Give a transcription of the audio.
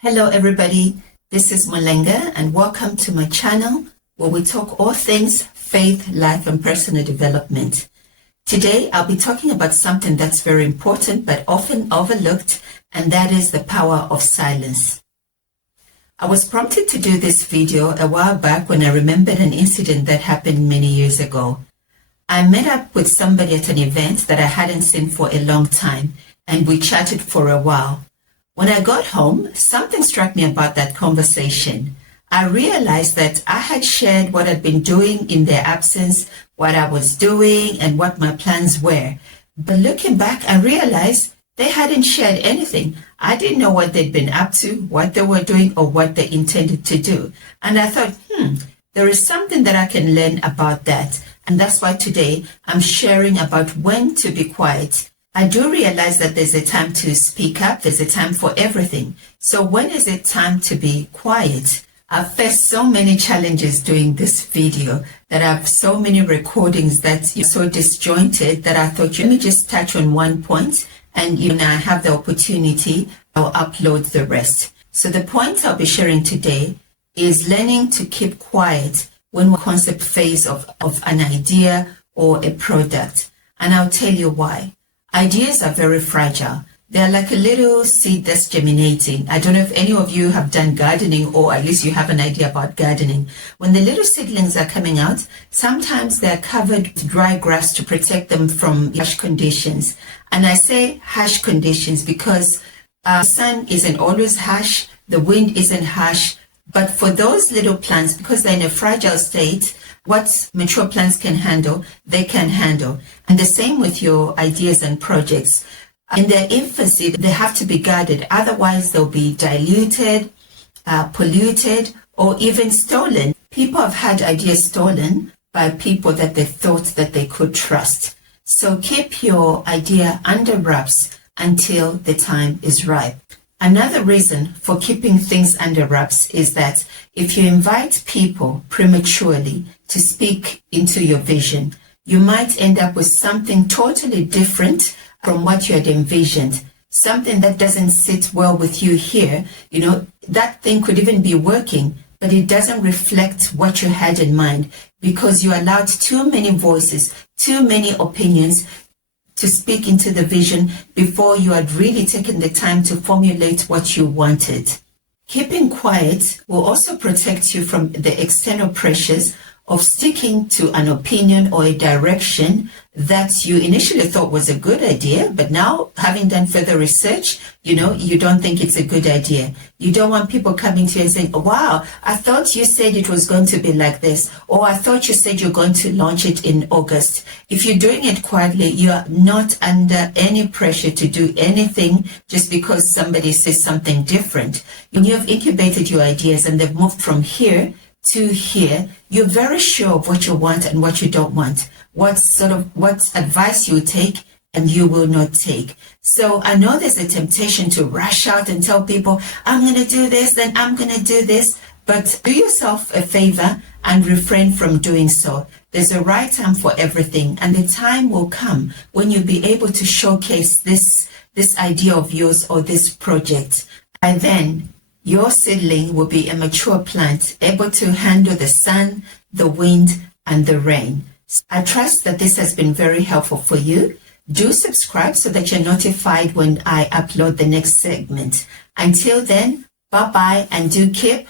Hello everybody, this is Malenga and welcome to my channel where we talk all things faith, life and personal development. Today I'll be talking about something that's very important but often overlooked, and that is the power of silence. I was prompted to do this video a while back when I remembered an incident that happened many years ago. I met up with somebody at an event that I hadn't seen for a long time, and we chatted for a while. When I got home, something struck me about that conversation. I realized that I had shared what I'd been doing in their absence, what I was doing, and what my plans were. But looking back, I realized they hadn't shared anything. I didn't know what they'd been up to, what they were doing, or what they intended to do. And I thought, there is something that I can learn about that. And that's why today I'm sharing about when to be quiet. I do realize that there's a time to speak up, there's a time for everything. So when is it time to be quiet? I've faced so many challenges doing this video that I have so many recordings that's so disjointed that I thought, let me just touch on one point, and I have the opportunity, I'll upload the rest. So the point I'll be sharing today is learning to keep quiet when we're in the concept phase of an idea or a product. And I'll tell you why. Ideas are very fragile. They're like a little seed that's germinating. I don't know if any of you have done gardening, or at least you have an idea about gardening. When the little seedlings are coming out, sometimes they're covered with dry grass to protect them from harsh conditions. And I say harsh conditions because the sun isn't always harsh, the wind isn't harsh, but for those little plants, because they're in a fragile state, what mature plants can handle, they can handle. And the same with your ideas and projects. In their infancy, they have to be guarded. Otherwise, they'll be diluted, polluted, or even stolen. People have had ideas stolen by people that they thought that they could trust. So keep your idea under wraps until the time is ripe. Another reason for keeping things under wraps is that if you invite people prematurely to speak into your vision, you might end up with something totally different from what you had envisioned, something that doesn't sit well with you here. That thing could even be working, but it doesn't reflect what you had in mind because you allowed too many voices, too many opinions to speak into the vision before you had really taken the time to formulate what you wanted. Keeping quiet will also protect you from the external pressures of sticking to an opinion or a direction that you initially thought was a good idea, but now having done further research, you don't think it's a good idea. You don't want people coming to you and saying, wow, I thought you said it was going to be like this, or I thought you said you're going to launch it in August. If you're doing it quietly, you're not under any pressure to do anything just because somebody says something different. When you've incubated your ideas and they've moved from here to here, you're very sure of what you want and what you don't want, what advice you take and you will not take. So I know there's a temptation to rush out and tell people, I'm going to do this, then I'm going to do this, but do yourself a favor and refrain from doing so. There's a right time for everything, and the time will come when you'll be able to showcase this idea of yours or this project. And then your seedling will be a mature plant, able to handle the sun, the wind, and the rain. I trust that this has been very helpful for you. Do subscribe so that you're notified when I upload the next segment. Until then, bye-bye, and do keep